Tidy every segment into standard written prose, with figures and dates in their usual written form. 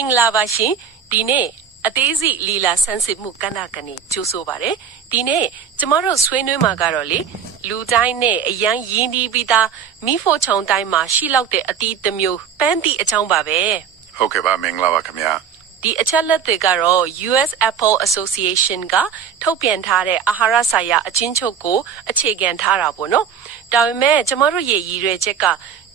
င်္ဂလာပါရှင်ဒီနေ့အသေးစိတ်လီလာဆန်းစစ်မှုကဏ္ဍကနေကြိုးဆိုပါရယ်ဒီနေ့ကျမတို့ဆွေးနွေးမှာကတော့လေလူတိုင်းနဲ့အရန်ရင်းနှီးပြီးသားမိဖို့ချုံတိုင်းမှာရှိလောက်တဲ့အသီးတစ်မျိုးပန်းသည့်အကြောင်းပါပဲဟုတ်ကဲ့ပါမင်္ဂလာပါခင်ဗျာဒီအချက်လက်တွေကတော့ US Apple Association ကထုတ်ပြန်ထားတဲ့အာဟာရဆိုင်ရာအချင်းချုပ်ကိုအခြေခံထားတာပေါ့နော်ဒါပေမဲ့ကျမတို့ရဲ့ရည်ရွယ်ချက်က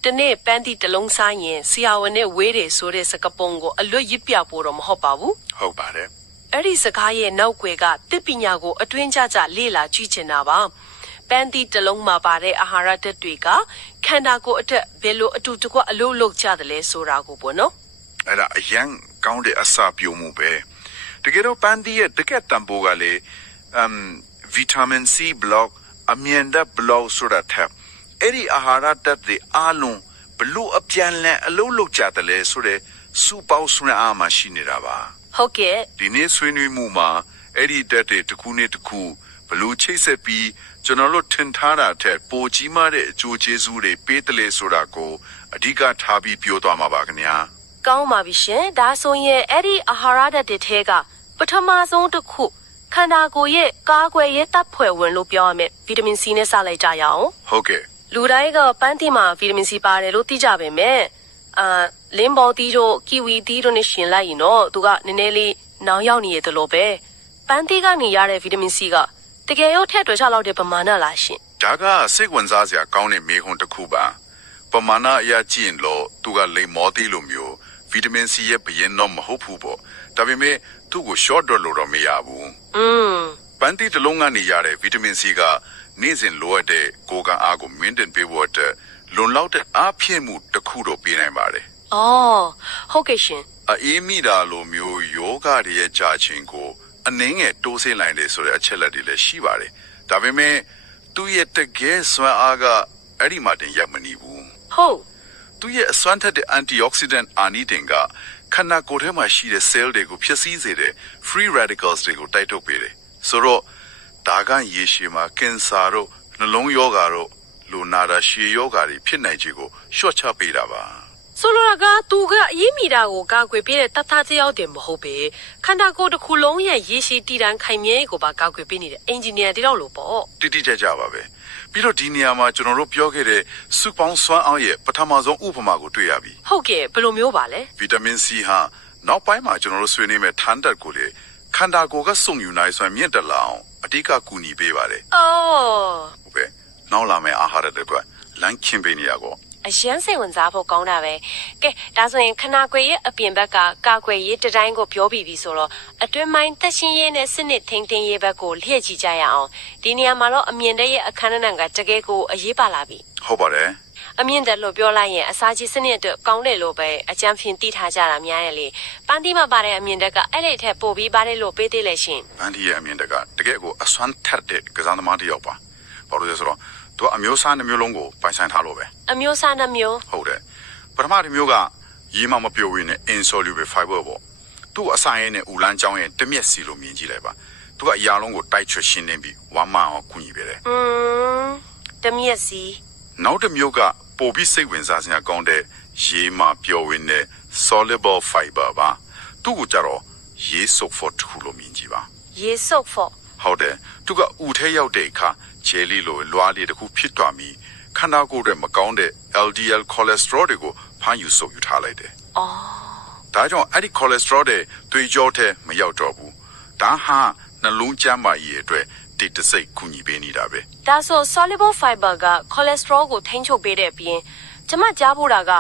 တနေ့ပန်းသည့်တစ်လုံးစားရင်ဆရာဝန်နဲ့ဝေးတယ်ဆိုတဲ့စကားပုံကိုအလွတ်ရစ်ပြဖို့တော့မဟုတ်ပါဘူးဟုတ်ပါတယ်အဲ့ဒီစကားရဲ့နောက်ွယ်ကတစ်ပညာကိုအတွင်းကျကျလေ့လာကြည့်ချင်တာပါပန်းသည့်တစ်လုံးမှာပါတဲ့အာဟာရဓာတ်တွေကခန္ဓာကိုယ်အတွက်ဘယ်လိုအတူတကွအလုပ်လုပ်ကြတယ်လဲဆိုတာကိုပေါ့နော်အဲ့ဒါအရန်ကောင်းတဲ့အစာပြုံမှုပဲတကယ်တော့ပန်းသီးရဲ့တကယ်တန်ဖိုးကလေဗီတာမင် C block အမြင်ဓာတ် block ဆိုတာထက်အဲ့ဒီအာဟာရဓာတ်တွေအားလုံးဘလို့အပြန်လည်အလုပ်လုပ်ကြတယ်လဲဆိုတဲ့စူပေါင်းစွမ်းအားမှရှိနေတာပါဟုတ်ကဲ့ဒီနေ့ဆွေးနွေးမှုမှာအဲ့ဒီဓာတ်တွေတစ်ခုနဲ့တစ်ခုဘလို့ချိတ်ဆက်ပြီးကျွန်တော်တို့ထင်ထားတာထက်ပိုကြီးမားတဲ့အကျိုးကျေးဇူးတွေပေးတယ်လေဆိုတာကိုအဓိကထားပြီးပြောသွားမှာပါခင်ဗျာကောင်းပါပြီရှင်ဒါဆိုရင်အဲ့ဒီအာဟာရဓာတ်တွေထဲကပထမဆုံးတစ်ခုခန္ဓာကိုယ်ရဲ့ကာကွယ်ရေးတပ်ဖွဲ့ဝင်လို့ပြောရမယ်ဗီတာမင် C နဲ့စလိုက်ကြရအောင်ဟုတ်ကဲ့လူတိုင်းကပန်းသီးမှာဗီတာမင် C ပါတယ်လို့သိကြပါမယ်လင်းဘော်သီးတို့ကီဝီသီးတို့နဲ့ရှင်လိုက်ရင်တော့သူကနည်းနည်းလေးနောင်ရောက်နေရတယ်လို့ပဲပန်းသီးကနေရတဲ့ဗီတာမင် C ကတကယ်ရောထက်တွယ်ချလောက်တဲ့ပမာဏလားရှင်ဒါကစိတ်ဝင်စားစရာကောင်းတဲ့မေးခွန်းတစ်ခုပါပမာဏအရကြည့်ရင်လို့သူကလိမ်မောသီးလိုမျိုးဗီတာမင် C ရဲ့ဘရင်တော့မဟုတ်ဘူးပေါ့ဒါပေမဲ့သူ့ကို short တော့လို့တော့မရဘူးပန်းသီးတစ်လုံးကနေရတဲ့ဗီတာမင် C ကနေ့စဉ်လိုအပ်တဲ့ကိုယ်ကအားကို maintain ပေးဖို့အတွက်လွန်လောက်တဲ့အားဖြည့်မှုတစ်ခုတော့ပေးနိုင်ပါတယ်အော်ဟုတ်ကဲ့ရှင်အေးမိတာလိုမျိုးယောဂတွေရဲ့ကြာချင်းကိုအနည်းငယ်တိုးဆင်းလိုက်တယ်ဆိုတဲ့အချက်လက်တွေလည်းရှိပါတယ်ဒါပေမဲ့သူ့ရဲ့တကယ်စွမ်းအားကအဲ့ဒီမှာတင်ရပ်မနေဘူးဟုတ်သူရဲ့အစွမ်းထက်တဲ့ antioxidant အာနိသင်ကခန္ဓာကိုယ်ထဲမှာရှိတဲ့ cell တွေကိုဖျက်ဆီးစေတဲ့ free radicals တွေကိုတိုက်ထုတ်ပေးတယ်ဆိုတော့ဒါကရေရှည်မှာကင်ဆာတို့နှလုံးရောဂါတို့လူနာတာရှည်ရောဂါတွေဖြစ်နိုင်ခြေကိုလျှော့ချပေးတာပါဆိုလိုတာကသူကအရေးမိတာကိုကာကွယ်ပေးတဲ့တတ်တယောက်တည်းမဟုတ်ပဲခန္ဓာကိုယ်တစ်ခုလုံးရဲ့ရေရှည်တည်တံ့ခိုင်မြဲကိုပါကာကွယ်ပေးနေတဲ့အင်ဂျင်နီယာတယောက်လိုပေါ့တိတိကျကျပါပဲပြီးတော့ဒီနေရာမှာကျွန်တော်တို့ပြောခဲ့တဲ့စုပေါင်းစွမ်းအားရဲ့ပထမဆုံးဥပမာကိုတွေ့ရပြီဟုတ်ကဲ့ဘယ်လိုမျိုးပါလဲဗီတာမင် C ဟာနောက်ပိုင်းမှာကျွန်တော်တို့ဆွေးနွေးမဲ့ထန်းတက်ကိုလေခန္ဓာကိုယ်ကစုံယူနိုင်စွမ်းမြင့်တက်လာအောင်အဓိကကူညီပေးပါတယ်အော်ဟုတ်ပဲနောက်လာမယ့်အာဟာရတွေအတွက်လမ်းခင်းပေးနေရကောအရန်စိတ်ဝင်စားဖို့ကောင်းတာပဲကဲဒါဆိုရင်ခနာကွယ်ရဲ့အပြင်ဘက်ကကာကွယ်ရေးတတိုင်းကိုပြောပြီးပြီဆိုတော့အတွင်းပိုင်းသက်ရှင်ရေးနဲ့စနစ်ထိန်းသိမ်းရေးဘက်ကိုလျှက်ကြည့်ကြရအောင်ဒီနေရာမှာတော့အမြင့်တဲ့ရဲ့အခန်းအနံကတကယ်ကိုအရေးပါလာပြီဟုတ်ပါတယ်အမြင့်တဲ့လို့ပြောလိုက်ရင်အစာချေစနစ်အတွက်ကောင်းတယ်လို့ပဲအကြံဖြင့်သိထားကြတာများရဲ့လေပန်းတီးမှာပါတဲ့အမြင့်တက်ကအဲ့ဒီထက်ပိုပြီးပါတယ်လို့ပေးသေးလေရှင်ပန်းတီးရဲ့အမြင့်တက်ကတကယ်ကိုအစွမ်းထက်တဲ့ကစားသမားတစ်ယောက်ပါဘာလို့လဲဆိုတော့သူအမျိုးအစားနှမျိုးလုံးကိုပိုင်ဆိုင်ထားလို့ပဲအမျိုးအစားနှမျိုးဟုတ်တယ်ပထမတစ်မျိုးကရေမပြိုဝင်းနဲ့ insoluble fiber ပေါ့သူ့အဆိုင်ရဲ့နဲ့ဥလန်းချောင်းရဲ့တမျက်စီလိုမြင်ကြည့်လိုက်ပါသူကအရာလုံးကိုတိုက်ချွတ်ရှင်းနေပြီးဝမ်းမအောင်ကူညီပေးတယ်တမျက်စီနောက်တစ်မျိုးကပိုပြီးစိတ်ဝင်စားစရာကောင်းတဲ့ရေမပြိုဝင်းနဲ့ soluble fiber ပါသူ့ကိုကြတော့ရေစုပ်ဖို့တူလိုမြင်ကြည့်ပါရေစုပ်ဖို့ဟုတ်တယ်သူကဥထဲရောက်တဲ့အခါဂျယ်လီလိုလွားလေးတစ်ခုဖြစ်သွားပြီးခန္ဓာကိုယ်ရဲ့မကောင်းတဲ့ LDL cholesterol တွေကိုဖမ်းယူဆုပ်ယူထားလိုက်တယ်။အော်။ဒါကြောင့်အဲ့ဒီ cholesterol တွေသွေးကြောထဲမရောက်တော့ဘူး။ဒါဟာနှလုံးကျန်းမာရေးအတွက်တိတ်တဆိတ်ကူညီပေးနေတာပဲ။ဒါဆို soluble fiber က cholesterol ကိုထိန်းချုပ်ပေးတဲ့အပြင်ကျမကြားဖို့တာက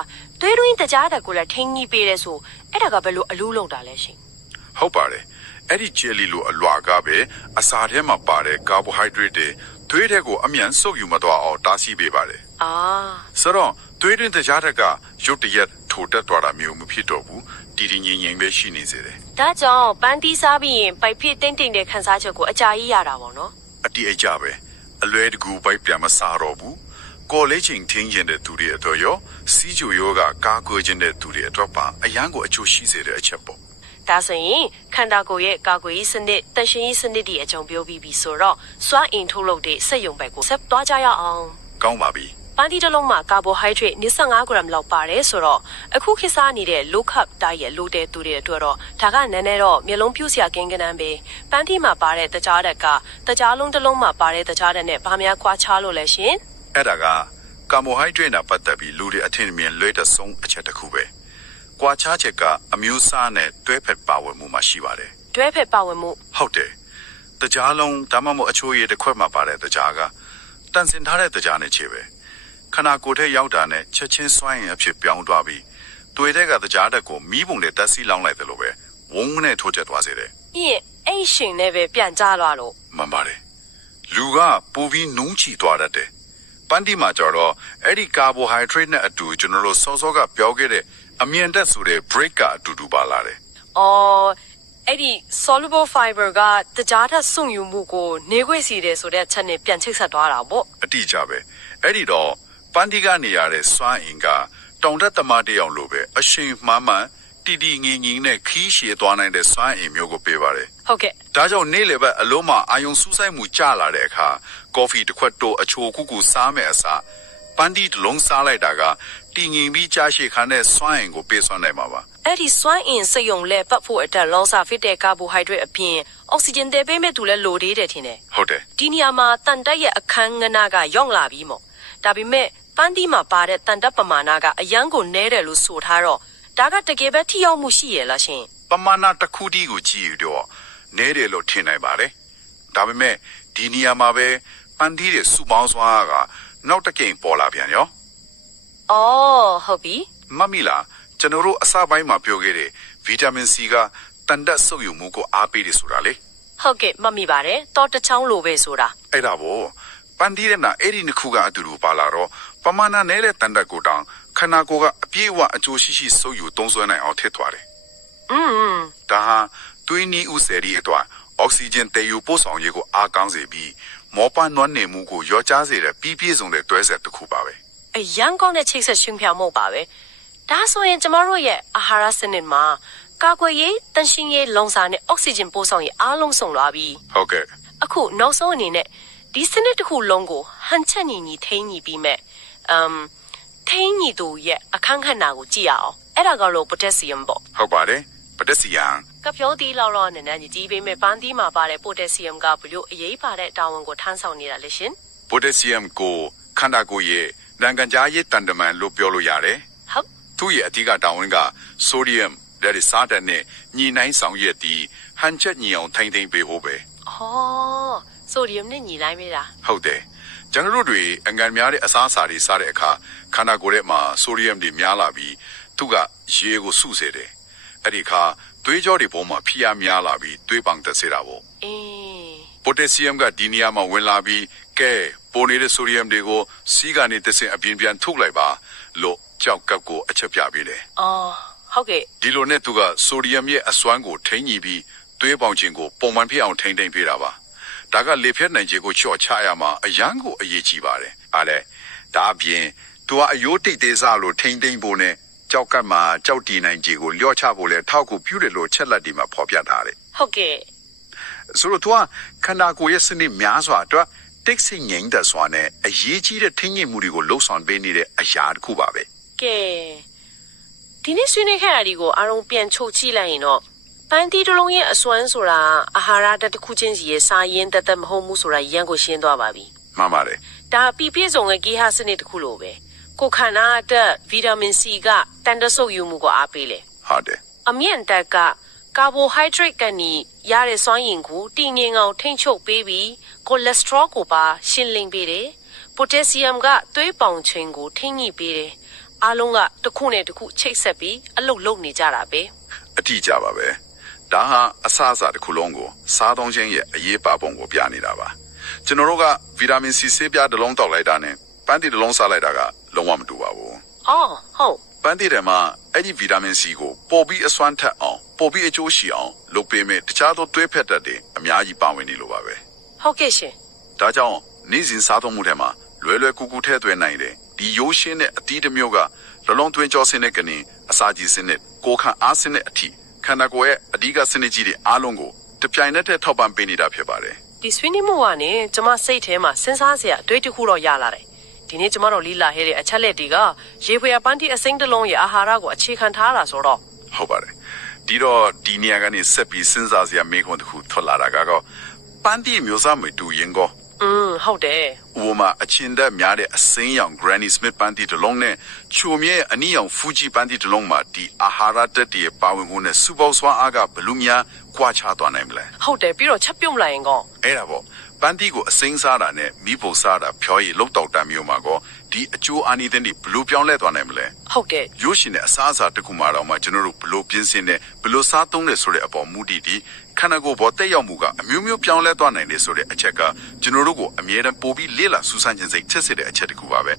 သွေးတွင်းတကြားတဲ့ကိုလည်းထိန်းကြီးပေးတဲ့ဆိုအဲ့ဒါကဘယ်လိုအလူးလုံးတာလဲရှင်။ဟုတ်ပါတယ်။အဲ့ဒီဂျယ်လီလိုအလွှာကပဲအစာထဲမှာပါတဲ့ carbohydrate တွေသွေးထဲကိုအမြန်ဆုပ်ယူမသွားအောင်တားဆီးပေးပါတယ်။အာဆိုတော့သွေးတွင်းတရားတက်ကရုတ်တရက်ထိုတက်သွားတာမျိုးမဖြစ်တော့ဘူးတည်တည်ငြိမ်ငြိမ်ပဲရှိနေစေတယ်။ဒါကြောင့်ပန်းတီးစားပြီးရင်ပိုက်ဖြစ်တိမ့်တိမ့်တဲ့ခန်းစားချက်ကိုအကြာကြီးရတာပေါ့နော်။အတိအကျပဲအလွဲတကူပိုက်ပြန်မစားတော့ဘူး။ကော်လေးချိန်ထင်းကျင်တဲ့သူတွေအတွက်ရောစီးချိုယောဂကာကွယ်ခြင်းတဲ့သူတွေအတွက်ပါအရန်ကိုအကျိုးရှိစေတဲ့အချက်ပေါ့ဒါဆိုရင်ခန္ဓာကိုယ်ရဲ့ကာကွယ်ရေးစနစ်တန်ရှင်းရေးစနစ်တွေအကြောင်းပြောပြီးပြီဆိုတော့စွမ်းအင်ထုတ်လုပ်တဲ့စက်ရုံဘက်ကိုဆက်သွားကြရအောင်ကောင်းပါပြီ ပန်းတီတစ်လုံးမှာကာဘိုဟိုက်ဒရိတ်25 gram လောက်ပါတယ်ဆိုတော့အခုခေတ်စားနေတဲ့ low carb diet လို့တဲ့သူတွေအတွက်တော့ဒါကနည်းနည်းတော့မျိုးလုံးပြူစရာကင်းကနန်းပဲပန်းတီမှာပါတဲ့တကြားဓာတ်ကတကြားလုံးတစ်လုံးမှာပါတဲ့တကြားဓာတ်နဲ့ဘာများကွာခြားလို့လဲရှင်အဲ့ဒါကကာဘိုဟိုက်ဒရိတ်နဲ့ပတ်သက်ပြီးလူတွေအထင်မြင်လွဲတဲ့ဆုံးအချက်တစ်ခုပဲကွာခြားချက်ကအမျိုးအစားနဲ့တွဲဖက်ပါဝင်မှုမှာရှိပါတယ်တွဲဖက်ပါဝင်မှုဟုတ်တယ်တကြားလုံးဒါမှမဟုတ်အချိုးရည်တစ်ခွက်မှာပါတဲ့တကြားကတန်ဆင်ထားတဲ့တကြားနဲ့ချေပဲခနာကိုယ်ထဲရောက်တာနဲ့ချက်ချင်းစွန့်ရင်အဖြစ်ပြောင်းသွားပြီးတွေ့တဲ့ကတကြားတက်ကိုမီးပုံနဲ့တက်စီလောင်းလိုက်တယ်လို့ပဲဝုန်းနဲ့ထိုးချက်သွားစေတယ်။ပြီးရင်အဲ့ရှင်နဲ့ပဲပြန်ကြလာလို့မှန်ပါတယ်လူကပူပြီးနုံးချီသွားတတ်တယ်ပန်းတီမှာကြတော့အဲ့ဒီကာဘိုဟိုက်ဒရိတ်နဲ့အတူကျွန်တော်တို့စောစောကပြောခဲ့တဲ့အမြင်တက်ဆိုတဲ့ break ကအတူတူပါလာတယ်။အော်အဲ့ဒီ soluble fiber ကတကြားထစွန့်ယူမှုကိုနေခွေစီတယ်ဆိုတဲ့အချက်နဲ့ပြန်ချိတ်ဆက်သွားတာပေါ့အတိအကျပဲအဲ့ဒီတော့ပန်းတီကနေရတဲ့စွမ်းအင်ကတောင်တက်သမားတယောက်လိုပဲအရှိန်မှန်မှန်တီတီငင်ငင်နဲ့ခီးရှည်သွားနိုင်တဲ့စွမ်းအင်မျိုးကိုပေးပါတယ်ဟုတ်ကဲ့ဒါကြောင့်နေ့လေဘက်အလုံးမှာအာယုံစူးစိုက်မှုကျလာတဲ့အခါကော်ဖီတစ်ခွက်တိုးအချိုကူကူစားမယ်အစားပန်းတီတစ်လုံးစားလိုက်တာကတီငင်ပြီးကြားရှည်ခံတဲ့စွမ်းအင်ကိုပေးစွမ်းနိုင်မှာပါအဲ့ဒီစွမ်းအင်စက်ရုံလဲပတ်ဖို့အတွက်လောစာဖစ်တဲ့ကာဘိုဟိုက်ဒရိတ်အပြင်အောက်ဆီဂျင်တည်ပေးမဲ့သူလဲလိုသေးတယ်ထင်တယ်ဟုတ်တယ်ဒီနေရာမှာတန်တက်ရဲ့အခန်းငနာကယော့လာပြီးမို့ဒါပေမဲ့ပန်းတီမှာပါတဲ့တန်တက်ပမာဏကအရန်ကိုနဲတယ်လို့ဆိုထားတော့ဒါကတကယ်ပဲထိရောက်မှုရှိရလားရှင်ပမာဏတစ်ခုတည်းကိုကြည့်ရတော့နဲတယ်လို့ထင်နိုင်ပါတယ်ဒါပေမဲ့ဒီနေရာမှာပဲပန်းတီရဲ့စူပေါင်းစွာကနောက်တစ်ကြိမ်ပေါ်လာပြန်ရောအော်ဟုတ်ပြီမမီလာကျွန်တော်တို့အစပိုင်းမှာပြောခဲ့တဲ့ဗီတာမင်စီကတန်တက်ဆုပ်ယူမှုကိုအားပေးတယ်ဆိုတာလေဟုတ်ကဲ့မမိပါတယ်တော့တချောင်းလိုပဲဆိုတာအဲ့ဒါဘောပန်းတီးတဲ့နာအဲ့ဒီနှစ်ခုကအတူတူပါလာတော့ပမာဏနဲ့တဲ့တန်တက်ကိုတောင်ခန္ဓာကိုယ်ကအပြည့်အဝအကျိုးရှိရှိဆုပ်ယူသုံးစွဲနိုင်အောင်ထည့်သွားတယ်ဒါဟာသွေးနီးဥဆယ်ဒီအတွက်အောက်ဆီဂျင်တည်ယူပို့ဆောင်ရေးကိုအားကောင်းစေပြီးမောပန်းနွမ်းနေမှုကိုရောကြားစေတဲ့ပြည့်စုံတဲ့တွဲဆက်တစ်ခုပါပဲအရန်ကောင်းတဲ့ချိတ်ဆက်ရှင်ဖြောင်မှုပါပဲဒါဆိုရင်ကျမတို့ရဲ့အာဟာရစနစ်မှာကာကွယ်ရေးတန်ရှင်းရေးလုံစာနဲ့အောက်ဆီဂျင်ပို့ဆောင်ရေးအားလုံးစုံလာပြီဟုတ်ကဲ့အခုနောက်ဆုံးအနေနဲ့ဒီစနစ်တစ်ခုလုံးကိုဟန်ချက်ညီညီထိန်းညီပြီးမဲ့ထိန်းညီသူရဲ့အခန်းကဏ္ဍကိုကြည့်ရအောင်အဲ့ဒါကတော့ potassium ပေါ့ဟုတ်ပါတယ် potassium ကပြောသေးလောက်တော့နည်းနည်းကြီးပေးမဲ့ပန်းသီးမှာပါတဲ့ potassium ကဘလို့အရေးပါတဲ့တာဝန်ကိုထမ်းဆောင်နေတာလေရှင် potassium ကိုခန္ဓာကိုယ်ရဲ့လန်ကန်ကြားရေးတန်တမန်လို့ပြောလို့ရတယ်ဟုတ်သူ့ရဲ့အဓိကတာဝန်က sodium တဲ့စားတဲ့နဲ့ညီနိုင်ဆောင်ရွက်ပြီးဟန်ချက်ညီအောင်ထိန်းသိမ်းပေးဖို့ပဲဟော sodium နဲ့ညီနိုင်မေးတာဟုတ်တယ်ကျွန်တော်တို့တွေအငံများတဲ့အစားအစာတွေစားတဲ့အခါခန္ဓာကိုယ်ထဲမှာ sodium တွေများလာပြီးသူကရေကိုစုစေတယ်အဲ့ဒီအခါသွေးကြောတွေပေါ်မှာဖိအားများလာပြီးသွေးပေါင်တက်စေတာပေါ့အေး potassium ကဒီနေရာမှာဝင်လာပြီးကဲပေါ်နေတဲ့ sodium တွေကိုစီးကနေတစ်ဆင့်အပြင်ပြန်ထုတ်လိုက်ပါလို့ကြောက်ကပ်ကိုအချက်ပြပေးတယ်အော်ဟုတ်ကဲ့ဒီလိုနဲ့သူက sodium ရဲ့အစွမ်းကိုထိန်းညှိပြီးသွေးပေါင်ခြင်းကိုပုံမှန်ဖြစ်အောင်ထိန်းသိမ်းပေးတာပါဒါကလေဖြတ်နိုင်ခြင်းကိုချော့ချရမှာအရန်ကိုအရေးကြီးပါတယ်အားလေဒါအပြင်သူကအယိုးတိတ်သေးစားလို့ထိန်းသိမ်းဖို့နဲ့ကြောက်ကပ်မှာကြောက်တီနိုင်ခြင်းကိုလျှော့ချဖို့လဲထောက်ကူပြုတယ်လို့ချက်လက်ဒီမှာဖော်ပြထားတယ်ဟုတ်ကဲ့ဆိုတော့သူကခန္ဓာကိုယ်ရဲ့စနစ်များစွာအတွက်တိတ်ဆိတ်ငြိမ်သက်စွာနဲ့အရေးကြီးတဲ့ထိန်းညှိမှုတွေကိုလှုပ်ဆောင်ပေးနေတဲ့အရာတစ်ခုပါပဲကဲဒီနေ့ဆွေးနွေးခဲ့တာဒီကိုအားလုံးပြန်ချုပ်ကြည့်လိုက်ရင်တော့ပန်းတီတစ်လုံးရဲ့အစွမ်းဆိုတာအာဟာရတစ်ခုချင်းစီရဲ့စာရင်းသက်သက်မဟုတ်ဘူးဆိုတာရန်ကိုရှင်းသွားပါပြီမှန်ပါတယ်ဒါပြည့်စုံတဲ့ဂေဟစနစ်တစ်ခုလိုပဲကိုခန္ဓာအတွက်ဗီတာမင်စီကတန်တဆုပ်ယူမှုကိုအားပေးလေဟုတ်တယ်အမြင့်တက်ကကာဘိုဟိုက်ဒရိတ်ကနေရတဲ့စွမ်းရည်ကိုတည်ငြိမ်အောင်ထိန်းချုပ်ပေးပြီးကိုလက်စထရောကိုပါရှင်းလင်းပေးတယ်ပိုတက်ဆီယမ်ကသွေးပေါင်ချိန်ကိုထိန်းညှိပေးတယ်အားလုံးကတစ်ခုနဲ့တစ်ခုချိတ်ဆက်ပြီးအလုပ်လုပ်နေကြတာပဲအထီးကြပါပဲဒါဟာအစအစတစ်ခုလုံးကိုစားသုံးခြင်းရဲ့အရေးပါပုံကိုပြနေတာပါကျွန်တော်တို့ကဗီတာမင်စီဆေးပြားတစ်လုံးတောက်လိုက်တာနဲ့ပန်းတီတစ်လုံးစားလိုက်တာကလုံးဝမတူပါဘူးအော်ဟုတ်ပန်းတီထဲမှာအဲ့ဒီဗီတာမင်စီကိုပေါ်ပြီးအစွမ်းထက်အောင်ပေါ်ပြီးအကျိုးရှိအောင်လုပ်ပေးမယ်တခြားသောသွေးဖက်တတ်တဲ့အများကြီးပါဝင်နေလို့ပါပဲဟုတ်ကဲ့ရှင်ဒါကြောင့်နေ့စဉ်စားသုံးမှုထဲမှာလွယ်လွယ်ကူကူထည့်သွင်းနိုင်တယ်ဒီရိုးရှင်းတဲ့အသီးတစ်မျိုးကလလုံးသွင်းကြောစင်းတဲ့ကနေအစာကြီးစင်းတဲ့ကိုခန့်အားစင်းတဲ့အထိခန္ဓာကိုယ်ရဲ့အဓိကစနစ်ကြီးတွေအားလုံးကိုတပြိုင်နက်တည်းထောက်ပံ့ပေးနေတာဖြစ်ပါတယ်ဒီဆွေးနွေးမှုကနေကျွန်မစိတ်ထဲမှာစဉ်းစားစရာအတွေ့အကြုံတစ်ခုတော့ရလာတယ်ဒီ ဒီနေ့ကျမတို့လီလာဟဲတဲ့အချက်လက်တွေကရေဖွေပန်းတီအစိမ့်တစ်လုံးရဲ့အာဟာရကိုအခြေခံထားတာဆိုတော့ ဟုတ်ပါတယ်ဒီတော့ဒီနေရာကနေဆက်ပြီးစဉ်းစားစရာမေးခွန်းတစ်ခုထွက်လာတာကတော့ပန်းတီမျိုးစားမတူရင်ကော ဟုတ်တယ် ဥပမာအချင်းတက်များတဲ့အစိမ်းရောင် Granny Smith ပန်းတီတစ်လုံးနဲ့ချိုမြဲအနီးရောင် Fuji ပန်းတီတစ်လုံးမှာဒီအာဟာရတက်တည်းရဲ့ပါဝင်မှုနဲ့စူပေါစွမ်းအားကဘယ်လိုများကွာခြားသွားနိုင်မလဲ ဟုတ်တယ်ပြီးတော့ချက်ပြုတ်မလိုက်ရင်ကော အဲ့ဒါပေါ့ပန်းတီကိုအစိမ်းစားတာနဲ့မိဖို့စားတာဖြောရည်လောက်တောက်တမ်းမျိုးမှာကောဒီအကျိုးအာနိသင်တွေဘယ်လိုပြောင်းလဲသွားနိုင်မလဲ ဟုတ်ကဲ့ ရုပ်ရှင်နဲ့အစားအစာတစ်ခုမှတော့မှကျွန်တော်တို့ဘယ်လိုပြင်းစင်နဲ့ဘယ်လိုစားသုံးလဲဆိုတဲ့အပေါ်မူတည်ပြီးခန္ဓာကိုယ်ပေါ်တက်ရောက်မှုကအမျိုးမျိုးပြောင်းလဲသွားနိုင်တယ်ဆိုတဲ့အချက်ကကျွန်တော်တို့ကိုအမြဲတမ်းပို့ပြီးလေ့လာစူးစမ်းခြင်းစိတ်ချက်စစ်တဲ့အချက်တစ်ခုပါပဲ